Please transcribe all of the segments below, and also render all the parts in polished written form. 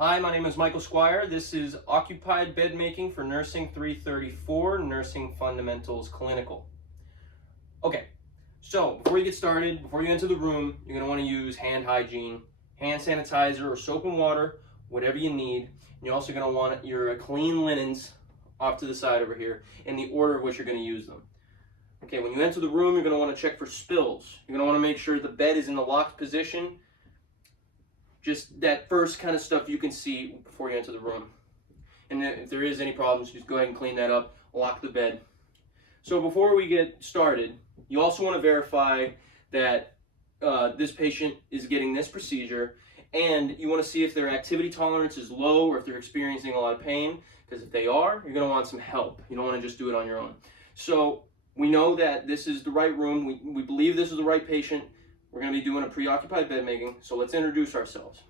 Hi, my name is Michael Squire. This is Occupied Bed Making for Nursing 334, Nursing Fundamentals Clinical. Okay, so before you get started, before you enter the room, you're going to want to use hand hygiene, hand sanitizer or soap and water, whatever you need. And you're also going to want your clean linens off to the side over here in the order of which you're going to use them. Okay, when you enter the room, you're going to want to check for spills. You're going to want to make sure the bed is in the locked position. Just that first kind of stuff you can see before you enter the room. And if there is any problems, just go ahead and clean that up, lock the bed. So before we get started, you also want to verify that this patient is getting this procedure, and you want to see if their activity tolerance is low or if they're experiencing a lot of pain, because if they are, you're going to want some help. You don't want to just do it on your own. So we know that this is the right room. We believe this is the right patient. We're going to be doing a preoccupied bed making, so let's introduce ourselves.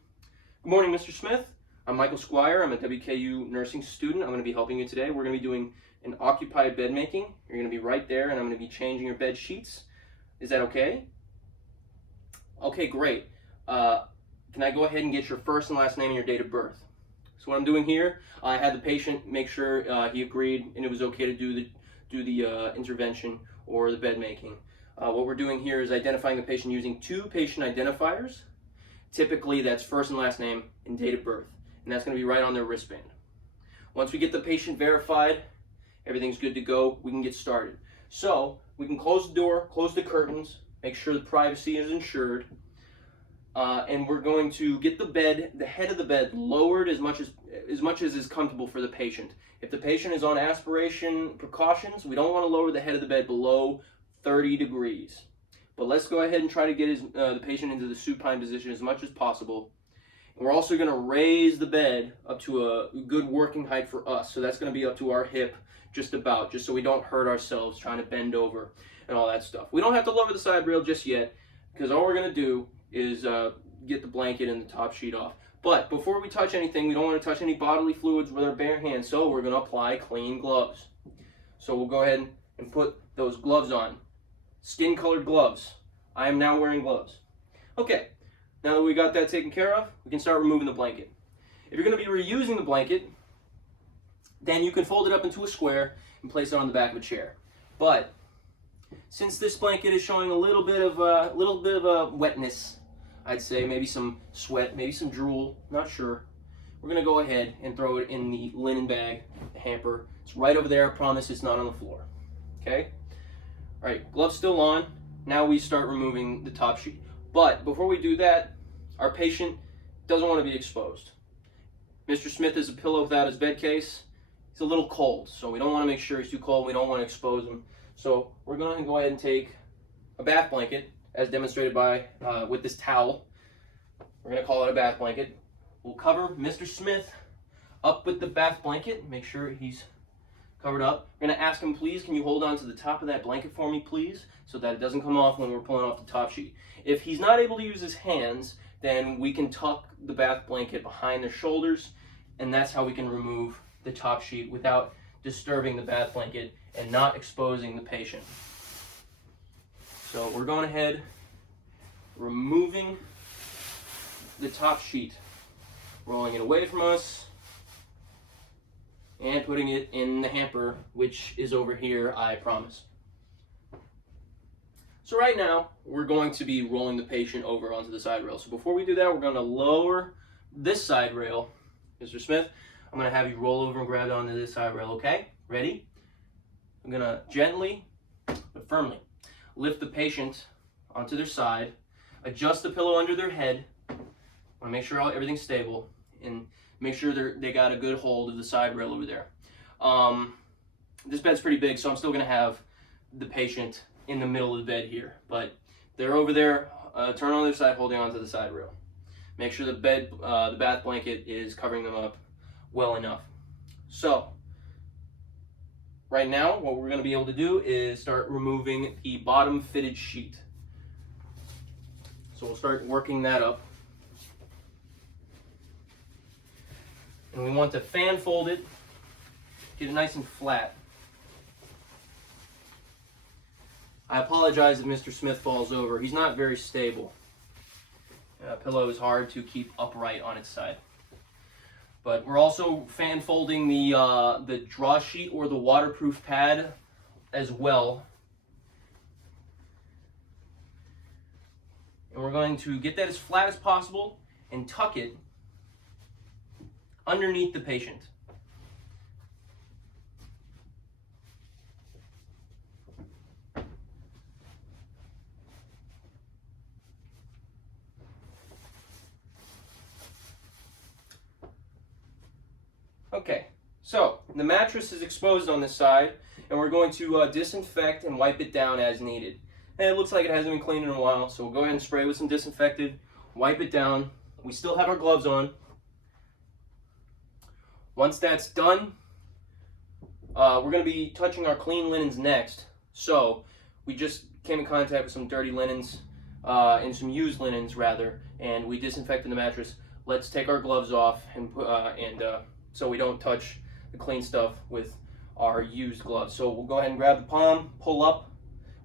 Good morning, Mr. Smith. I'm Michael Squire. I'm a WKU nursing student. I'm going to be helping you today. We're going to be doing an occupied bed making. You're going to be right there, and I'm going to be changing your bed sheets. Is that okay? Okay, great. Can I go ahead and get your first and last name and your date of birth? So what I'm doing here, I had the patient make sure he agreed and it was okay to do the intervention or the bed making. What we're doing here is identifying the patient using two patient identifiers. Typically, that's first and last name and date of birth, and that's going to be right on their wristband. Once we get the patient verified, everything's good to go, we can get started. So we can close the door, close the curtains, make sure the privacy is ensured, and we're going to get the head of the bed lowered as much as is comfortable for the patient. If the patient is on aspiration precautions, we don't want to lower the head of the bed below 30 degrees. But let's go ahead and try to get the patient into the supine position as much as possible. And we're also going to raise the bed up to a good working height for us. So that's going to be up to our hip just so we don't hurt ourselves trying to bend over and all that stuff. We don't have to lower the side rail just yet, because all we're going to do is get the blanket and the top sheet off. But before we touch anything, we don't want to touch any bodily fluids with our bare hands, so we're going to apply clean gloves. So we'll go ahead and put those gloves on. Skin-colored gloves. I am now wearing gloves. Okay, now that we got that taken care of, we can start removing the blanket. If you're going to be reusing the blanket, then you can fold it up into a square and place it on the back of a chair. But since this blanket is showing a little bit of wetness, I'd say maybe some sweat, maybe some drool, not sure. We're going to go ahead and throw it in the linen bag, the hamper. It's right over there. I promise it's not on the floor. Okay? All right, gloves still on. Now we start removing the top sheet. But before we do that, our patient doesn't want to be exposed. Mr. Smith is a pillow without his bed case. He's a little cold, so we don't want to make sure he's too cold. We don't want to expose him. So we're going to go ahead and take a bath blanket, as demonstrated by with this towel. We're going to call it a bath blanket. We'll cover Mr. Smith up with the bath blanket. Make sure he's covered up. We're going to ask him, please, can you hold on to the top of that blanket for me, please, so that it doesn't come off when we're pulling off the top sheet. If he's not able to use his hands, then we can tuck the bath blanket behind their shoulders, and that's how we can remove the top sheet without disturbing the bath blanket and not exposing the patient. So we're going ahead, removing the top sheet, rolling it away from us, and putting it in the hamper, which is over here, I promise. So right now, we're going to be rolling the patient over onto the side rail. So before we do that, we're going to lower this side rail. Mr. Smith, I'm going to have you roll over and grab onto this side rail, okay? Ready? I'm going to gently, but firmly, lift the patient onto their side, adjust the pillow under their head. I want to make sure everything's stable, and make sure they got a good hold of the side rail over there. This bed's pretty big, so I'm still going to have the patient in the middle of the bed here. But they're over there, turn on their side, holding onto the side rail. Make sure the bath blanket is covering them up well enough. So, right now, what we're going to be able to do is start removing the bottom fitted sheet. So we'll start working that up. And we want to fan fold it, get it nice and flat. I apologize if Mr. Smith falls over. He's not very stable. Pillow is hard to keep upright on its side. But we're also fan folding the draw sheet or the waterproof pad as well. And we're going to get that as flat as possible and tuck it underneath the patient. Okay, so the mattress is exposed on this side, and we're going to disinfect and wipe it down as needed. And it looks like it hasn't been cleaned in a while, so we'll go ahead and spray with some disinfectant, wipe it down. We still have our gloves on. Once that's done, we're going to be touching our clean linens next. So we just came in contact with some dirty linens, and some used linens rather, and we disinfected the mattress. Let's take our gloves off and so we don't touch the clean stuff with our used gloves. So we'll go ahead and grab the palm, pull up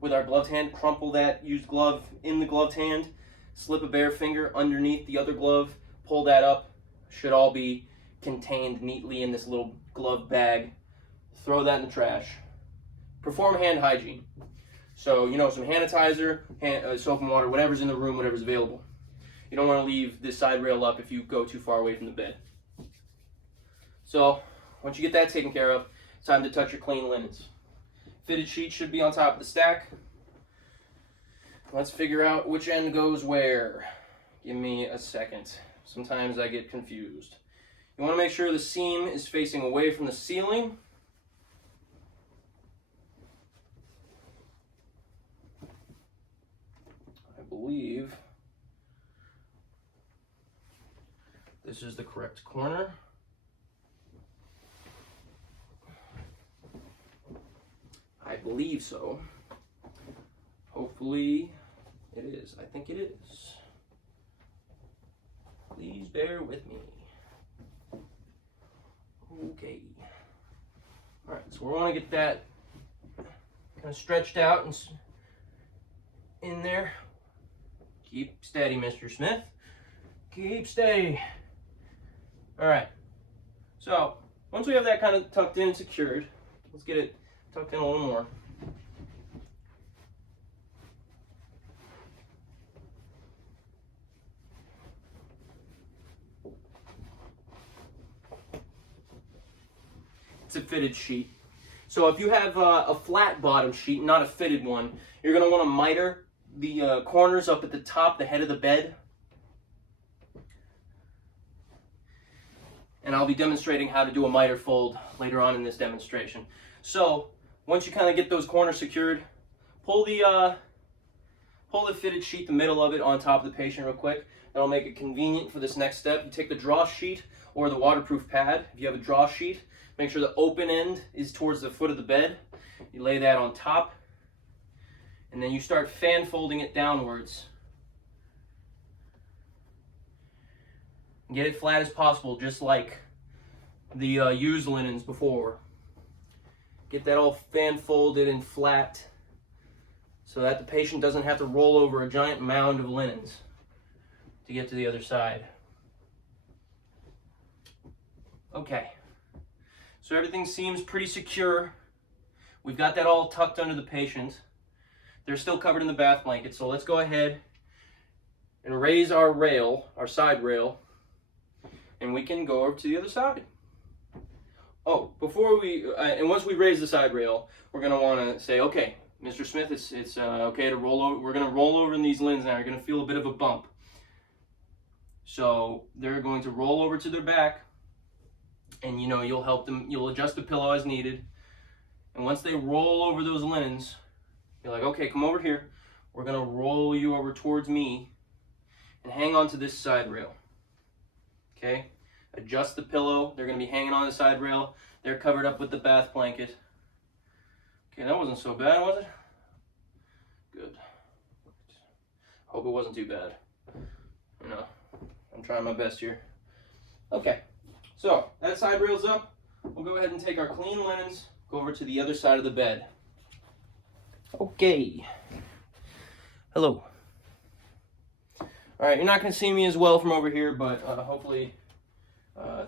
with our gloved hand, crumple that used glove in the gloved hand, slip a bare finger underneath the other glove, pull that up. Should all be contained neatly in this little glove bag. Throw that in the trash. Perform hand hygiene. So, some sanitizer, soap and water, whatever's in the room, whatever's available. You don't want to leave this side rail up if you go too far away from the bed. So, once you get that taken care of, it's time to touch your clean linens. Fitted sheet should be on top of the stack. Let's figure out which end goes where. Give me a second. Sometimes I get confused. You want to make sure the seam is facing away from the ceiling. I believe this is the correct corner. I believe so. Hopefully it is. I think it is. Please bear with me. Okay. Alright, so we want to get that kind of stretched out and in there. Keep steady, Mr. Smith. Keep steady. Alright. So, once we have that kind of tucked in and secured, let's get it tucked in a little more. It's a fitted sheet. So if you have a flat bottom sheet, not a fitted one, you're going to want to miter the corners up at the top, the head of the bed. And I'll be demonstrating how to do a miter fold later on in this demonstration. So once you kind of get those corners secured, pull the fitted sheet, the middle of it, on top of the patient real quick. That'll make it convenient for this next step. You take the draw sheet or the waterproof pad. If you have a draw sheet, make sure the open end is towards the foot of the bed. You lay that on top, and then you start fan folding it downwards. Get it flat as possible, just like the used linens before. Get that all fan folded and flat so that the patient doesn't have to roll over a giant mound of linens to get to the other side. Okay, so everything seems pretty secure. We've got that all tucked under the patient. They're still covered in the bath blanket, so let's go ahead and raise our rail, our side rail, and we can go over to the other side. Oh, before we, and once we raise the side rail, we're going to want to say, okay, Mr. Smith, it's okay to roll over. We're going to roll over in these linens now. You're going to feel a bit of a bump. So they're going to roll over to their back, and you'll help them, you'll adjust the pillow as needed. And once they roll over those linens, you're like, okay, come over here. We're going to roll you over towards me and hang on to this side rail. Okay? Adjust the pillow. They're going to be hanging on the side rail. They're covered up with the bath blanket. Okay, that wasn't so bad, was it? Good. Hope it wasn't too bad. I'm trying my best here. Okay, so that side rail's up. We'll go ahead and take our clean linens, go over to the other side of the bed. Okay. Hello. All right, you're not going to see me as well from over here, but hopefully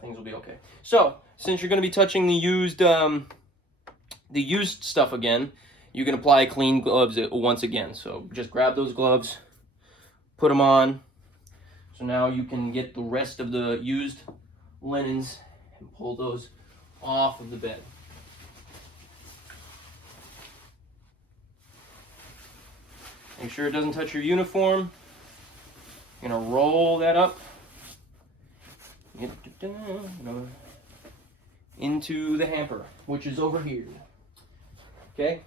things will be okay. So, since you're going to be touching the used stuff again, you can apply clean gloves once again. So just grab those gloves, put them on. So now you can get the rest of the used linens and pull those off of the bed. Make sure it doesn't touch your uniform. You're gonna roll that up into the hamper, which is over here. Okay,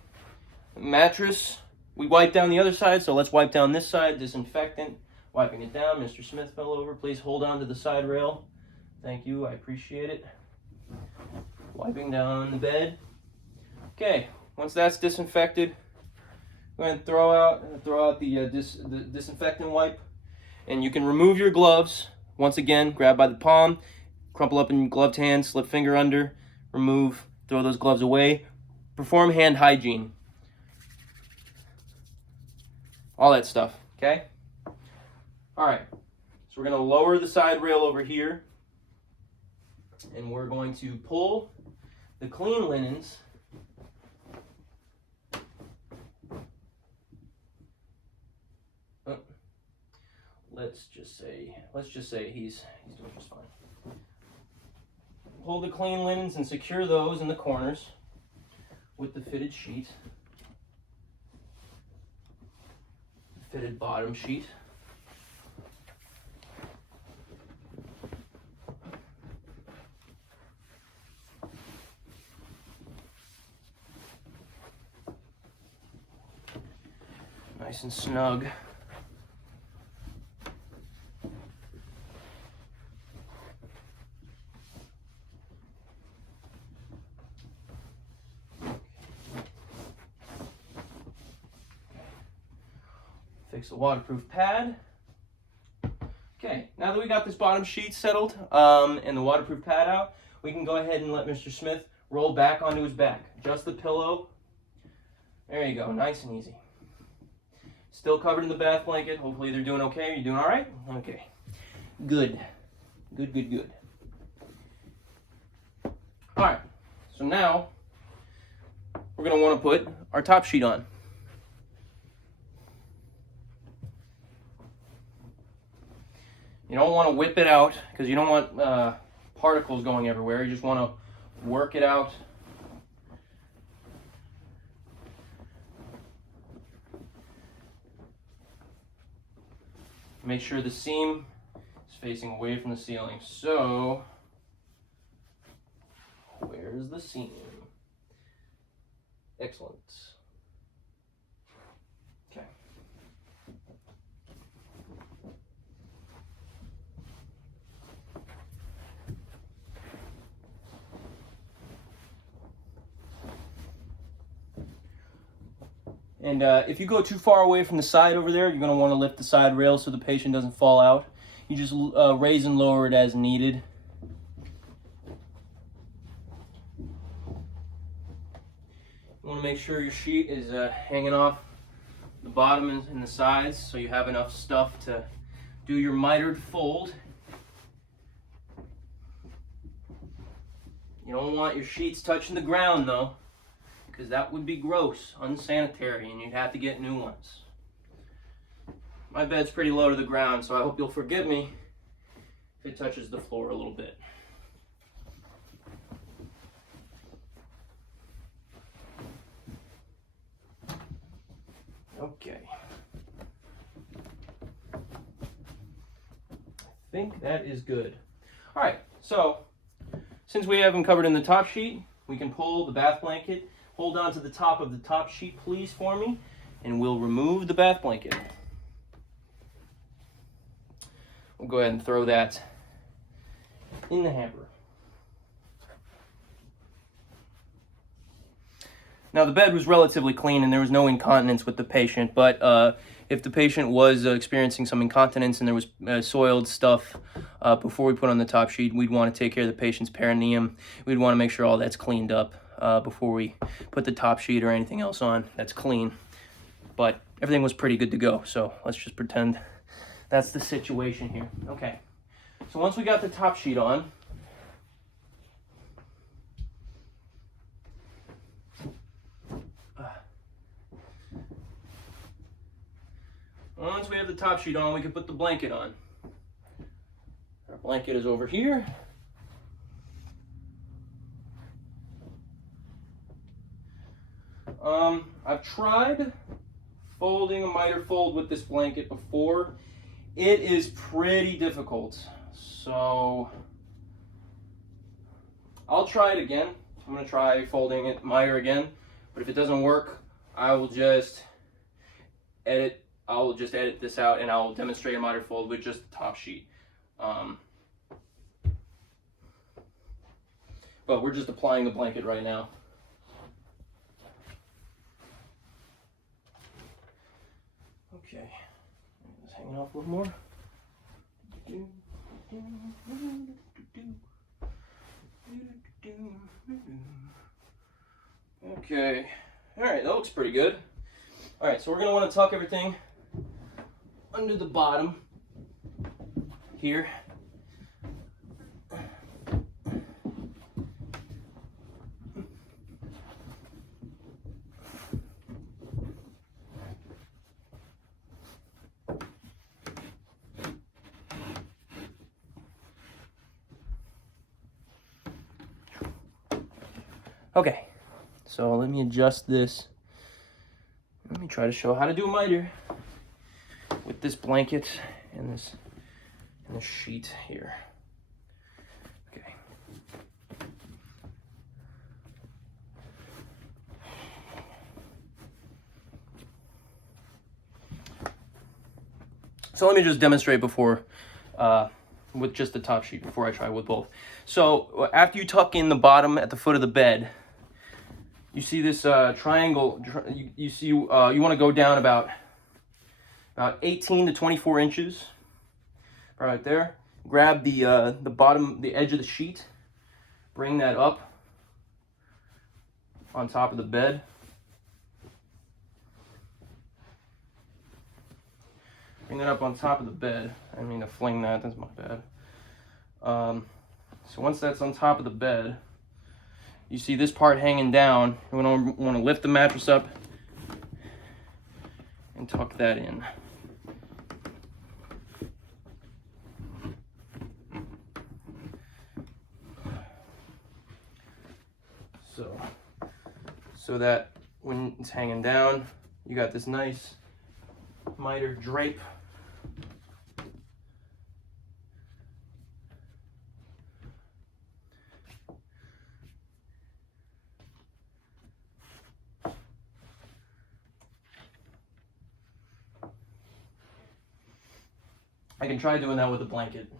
mattress, we wipe down the other side, so let's wipe down this side. Disinfectant, wiping it down. Mr. Smith fell over. Please hold on to the side rail. Thank you, I appreciate it. Wiping down the bed. Okay, once that's disinfected, go ahead and throw out the disinfectant wipe, and you can remove your gloves. Once again, grab by the palm, crumple up in your gloved hand, slip finger under, remove, throw those gloves away. Perform hand hygiene. All that stuff, okay? All right, so we're gonna lower the side rail over here, and we're going to pull the clean linens let's just say he's doing just fine. Pull the clean linens and secure those in the corners with the fitted sheet, fitted bottom sheet. Nice and snug. Fix the waterproof pad. Okay, now that we got this bottom sheet settled and the waterproof pad out, we can go ahead and let Mr. Smith roll back onto his back. Adjust the pillow. There you go, nice and easy. Still covered in the bath blanket. Hopefully they're doing okay. Are you doing all right? Okay, good. Good, good, good. All right, so now we're gonna wanna put our top sheet on. You don't want to whip it out because you don't want particles going everywhere. You just want to work it out. Make sure the seam is facing away from the ceiling. So, where's the seam? Excellent. Okay. And if you go too far away from the side over there, you're going to want to lift the side rail so the patient doesn't fall out. You just raise and lower it as needed. You want to make sure your sheet is hanging off the bottom and the sides so you have enough stuff to do your mitered fold. You don't want your sheets touching the ground though, because that would be gross, unsanitary, and you'd have to get new ones. My bed's pretty low to the ground, so I hope you'll forgive me if it touches the floor a little bit. Okay. I think that is good. All right, so since we have them covered in the top sheet, we can pull the bath blanket. Hold on to the top of the top sheet, please, for me, and we'll remove the bath blanket. We'll go ahead and throw that in the hamper. Now, the bed was relatively clean and there was no incontinence with the patient, but if the patient was experiencing some incontinence and there was soiled stuff before we put on the top sheet, we'd want to take care of the patient's perineum. We'd want to make sure all that's cleaned up before we put the top sheet or anything else on that's clean. But everything was pretty good to go, so let's just pretend that's the situation here. Okay, so once we got the top sheet on, Once we have the top sheet on, we can put the blanket on. Our blanket is over here. I've tried folding a miter fold with this blanket before. It is pretty difficult. So I'll try it again. I'm gonna try folding it miter again, but if it doesn't work, I will just edit this out and I'll demonstrate a miter fold with just the top sheet. But we're just applying the blanket right now. Okay, just hanging off a little more. Okay, all right, that looks pretty good. All right, so we're gonna want to tuck everything under the bottom here. Okay, so let me adjust this. Let me try to show how to do a miter with this blanket and this sheet here. Okay. So let me just demonstrate before with just the top sheet before I try with both. So after you tuck in the bottom at the foot of the bed, you see this triangle. You want to go down about 18 to 24 inches, right there. Grab the bottom, the edge of the sheet, bring that up on top of the bed. Bring that up on top of the bed. I didn't mean to fling that. That's my bad. So once that's on top of the bed, you see this part hanging down. You want to lift the mattress up and tuck that in. So that when it's hanging down, you got this nice miter drape. I can try doing that with a blanket.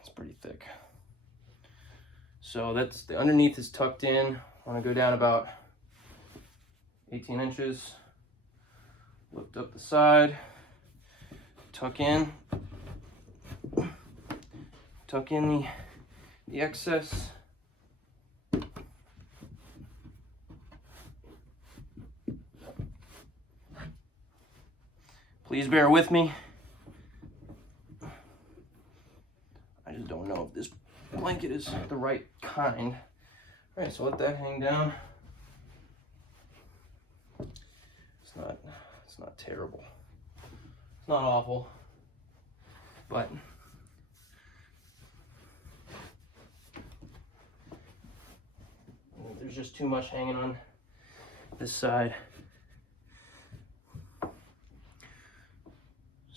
It's pretty thick. So that's the underneath is tucked in. I want to go down about 18 inches. Lift up the side. Tuck in. Tuck in the excess. Please bear with me. I just don't know if this blanket is the right kind. All right, so let that hang down. It's not terrible. It's not awful, but there's just too much hanging on this side. So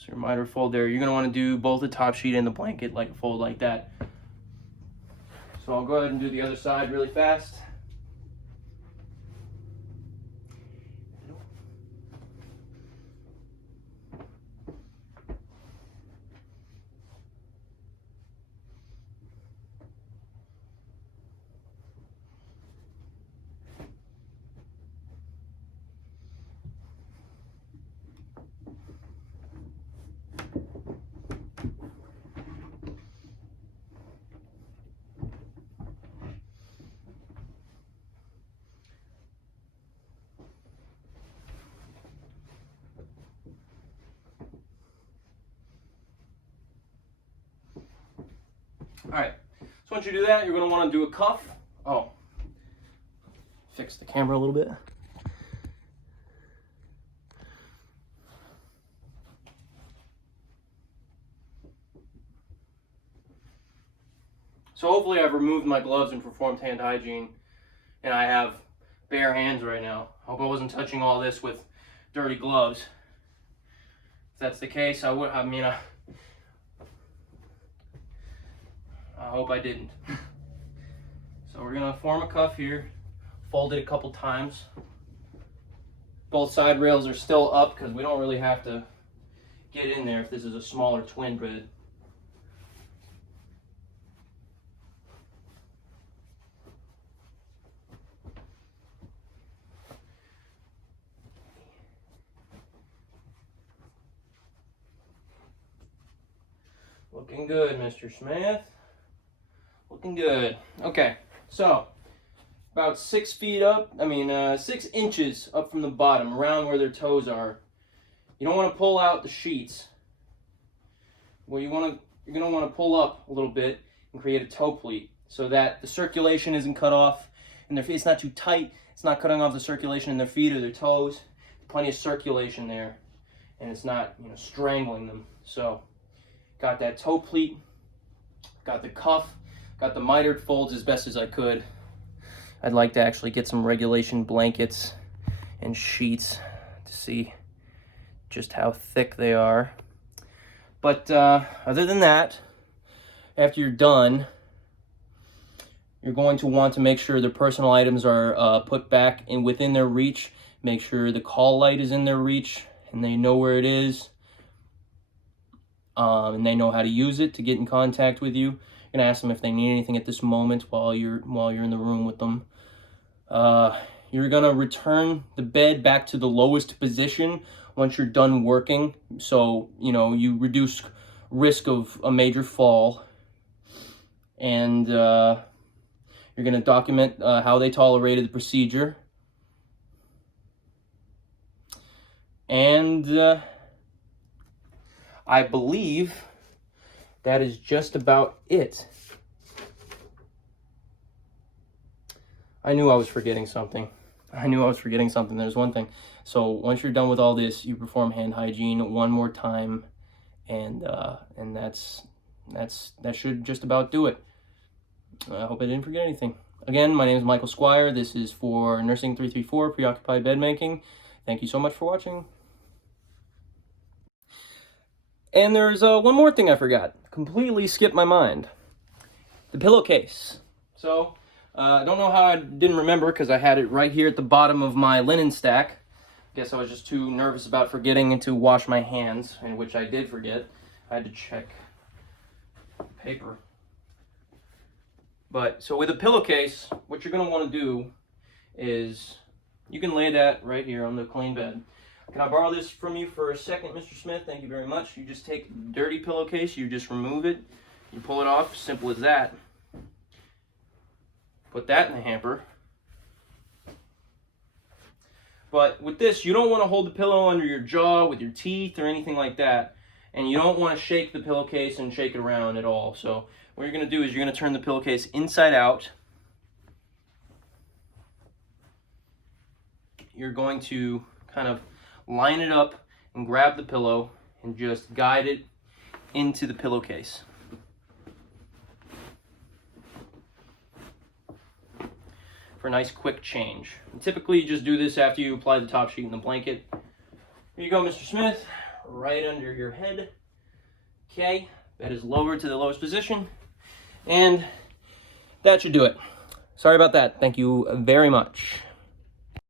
your miter fold there, you're gonna want to do both the top sheet and the blanket like a fold like that. So I'll go ahead and do the other side really fast. All right, so once you do that, you're gonna wanna do a cuff. Oh, fix the camera a little bit. So hopefully I've removed my gloves and performed hand hygiene, and I have bare hands right now. Hope I wasn't touching all this with dirty gloves. If that's the case, I hope I didn't. So we're gonna form a cuff here, fold it a couple times. Both side rails are still up because we don't really have to get in there if this is a smaller twin bed. Looking good, Mr. Smith. Looking good. Okay, so about 6 feet up, 6 inches up from the bottom, around where their toes are. You don't want to pull out the sheets. Well, you're going to want to pull up a little bit and create a toe pleat so that the circulation isn't cut off and their feet. It's not too tight. It's not cutting off the circulation in their feet or their toes. Plenty of circulation there, and it's not strangling them. So, got that toe pleat, got the cuff, got the mitered folds as best as I could. I'd like to actually get some regulation blankets and sheets to see just how thick they are. But other than that, after you're done, you're going to want to make sure the personal items are put back in within their reach. Make sure the call light is in their reach and they know where it is. And they know how to use it to get in contact with you. You're gonna ask them if they need anything at this moment while you're in the room with them. You're gonna return the bed back to the lowest position once you're done working, so you reduce risk of a major fall. And you're gonna document how they tolerated the procedure. And I believe that is just about it. I knew I was forgetting something. There's one thing. So once you're done with all this, you perform hand hygiene one more time, and that should just about do it. I hope I didn't forget anything. Again, my name is Michael Squire. This is for Nursing 334, Preoccupied Bed Making. Thank you so much for watching. And there's one more thing I forgot. Completely skipped my mind. The pillowcase. So, I don't know how I didn't remember because I had it right here at the bottom of my linen stack. Guess I was just too nervous about forgetting to wash my hands, and which I did forget. I had to check paper. But, so with a pillowcase, what you're going to want to do is, you can lay that right here on the clean bed. Can I borrow this from you for a second, Mr. Smith? Thank you very much. You just take the dirty pillowcase, you just remove it, you pull it off, simple as that. Put that in the hamper. But with this, you don't want to hold the pillow under your jaw with your teeth or anything like that. And you don't want to shake the pillowcase and shake it around at all. So what you're going to do is you're going to turn the pillowcase inside out. You're going to kind of line it up and grab the pillow and just guide it into the pillowcase. For a nice quick change. And typically you just do this after you apply the top sheet and the blanket. Here you go, Mr. Smith, right under your head. Okay, bed is lowered to the lowest position, and that should do it. Sorry about that. Thank you very much.